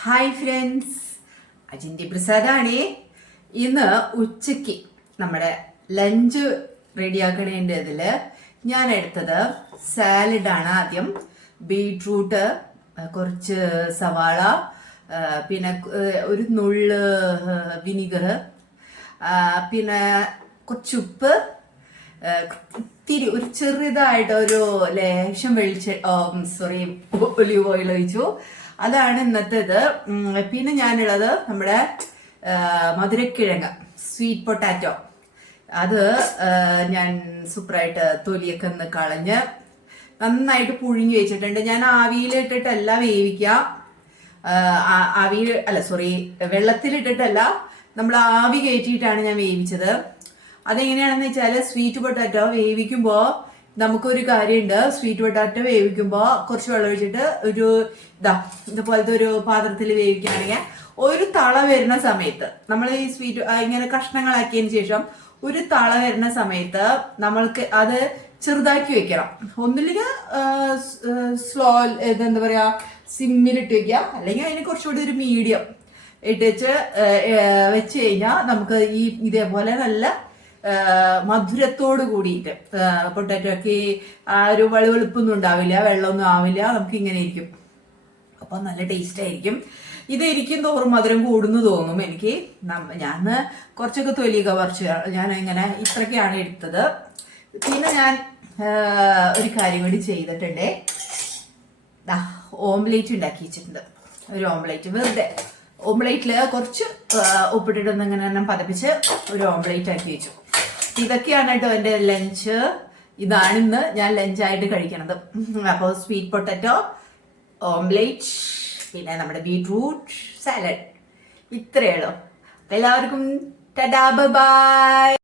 Hi friends, അജിന്തി പ്രസാദാണേ. ഇന്ന് ഉച്ചയ്ക്ക് നമ്മുടെ ലഞ്ച് റെഡിയാക്കണേൻ്റെ ഇതിൽ ഞാൻ എടുത്തത് സാലഡാണ്. ആദ്യം ബീട്രൂട്ട്, കുറച്ച് സവാള, പിന്നെ ഒരു നുള്ള് വിനിഗർ, പിന്നെ കുറച്ചുപ്പ്, ഇത്തിരി ഒരു ചെറുതായിട്ട് ഒരു ലേശം ഒലിവ് ഓയിൽ ഒഴിച്ചു. അതാണ് ഇന്നത്തേത്. പിന്നെ ഞാനുള്ളത് നമ്മുടെ മധുരക്കിഴങ്ങ്, സ്വീറ്റ് പൊട്ടാറ്റോ. അത് ഞാൻ സൂപ്പറായിട്ട് തൊലിയൊക്കെ ഒന്ന് കളഞ്ഞ് നന്നായിട്ട് പുഴുങ്ങി വെച്ചിട്ടുണ്ട്. ഞാൻ ആവിയിലിട്ടിട്ടല്ല വേവിക്കുക, വെള്ളത്തിലിട്ടിട്ടല്ല, നമ്മൾ ആവി കയറ്റിയിട്ടാണ് ഞാൻ വേവിച്ചത്. അതെങ്ങനെയാണെന്ന് വെച്ചാൽ, സ്വീറ്റ് പൊട്ടാറ്റോ വേവിക്കുമ്പോൾ നമുക്കൊരു കാര്യമുണ്ട്. സ്വീറ്റ് പൊട്ടാറ്റോ വേവിക്കുമ്പോൾ കുറച്ച് വെള്ളം ഒഴിച്ചിട്ട് ഇതുപോലത്തെ ഒരു പാത്രത്തിൽ വേവിക്കുകയാണെങ്കിൽ ഒരു തള വരുന്ന സമയത്ത്, നമ്മൾ ഈ സ്വീറ്റ് ഇങ്ങനെ കഷ്ണങ്ങളാക്കിയതിന് ശേഷം ഒരു തള വരുന്ന സമയത്ത് നമ്മൾക്ക് അത് ചെറുതാക്കി വെക്കണം. ഒന്നില്ലെങ്കിൽ സ്ലോ എന്താ പറയാ, സിമ്മിലിട്ട് വെക്കുക, അല്ലെങ്കിൽ അതിന് കുറച്ചുകൂടി ഒരു മീഡിയം ഇട്ട് വെച്ച് കഴിഞ്ഞാൽ നമുക്ക് ഇതേപോലെ നല്ല മധുരത്തോട് കൂടിയിട്ട് പൊട്ടാറ്റോക്ക് ആ ഒരു വെളുപ്പൊന്നും ഉണ്ടാവില്ല, വെള്ളമൊന്നും ആവില്ല, നമുക്ക് ഇങ്ങനെ ഇരിക്കും. അപ്പൊ നല്ല ടേസ്റ്റ് ആയിരിക്കും. ഇരിക്കും തോറും മധുരം കൂടുന്നു തോന്നും എനിക്ക്. ഞാൻ കുറച്ചൊക്കെ തൊലിയൊക്കെ പറിച്ച് ഞാൻ ഇങ്ങനെ ഇത്രയൊക്കെയാണ് എടുത്തത്. പിന്നെ ഞാൻ ഒരു കാര്യം കൂടി ചെയ്തിട്ടുണ്ടേ, ഓംലേറ്റ് ഉണ്ടാക്കി വെച്ചിട്ടുണ്ട്. ഒരു ഓംലേറ്റ്, വെറുതെ ഓംലേറ്റിൽ കുറച്ച് ഉപ്പിട്ടിട്ടൊന്ന് ഇങ്ങനെ പതപ്പിച്ച് ഒരു ഓംലേറ്റ് ആക്കി വെച്ചു. ഇതൊക്കെയാണ് കേട്ടോ എൻ്റെ ലഞ്ച്. ഇതാണിന്ന് ഞാൻ ലഞ്ചായിട്ട് കഴിക്കണത്. അപ്പോൾ സ്വീറ്റ് പൊട്ടാറ്റോ, ഓംലേറ്റ്, പിന്നെ നമ്മുടെ ബീട്രൂട്ട് സാലഡ്, ഇത്രയേ ഉള്ളൂ. എല്ലാവർക്കും ടാറ്റാ, ബൈ.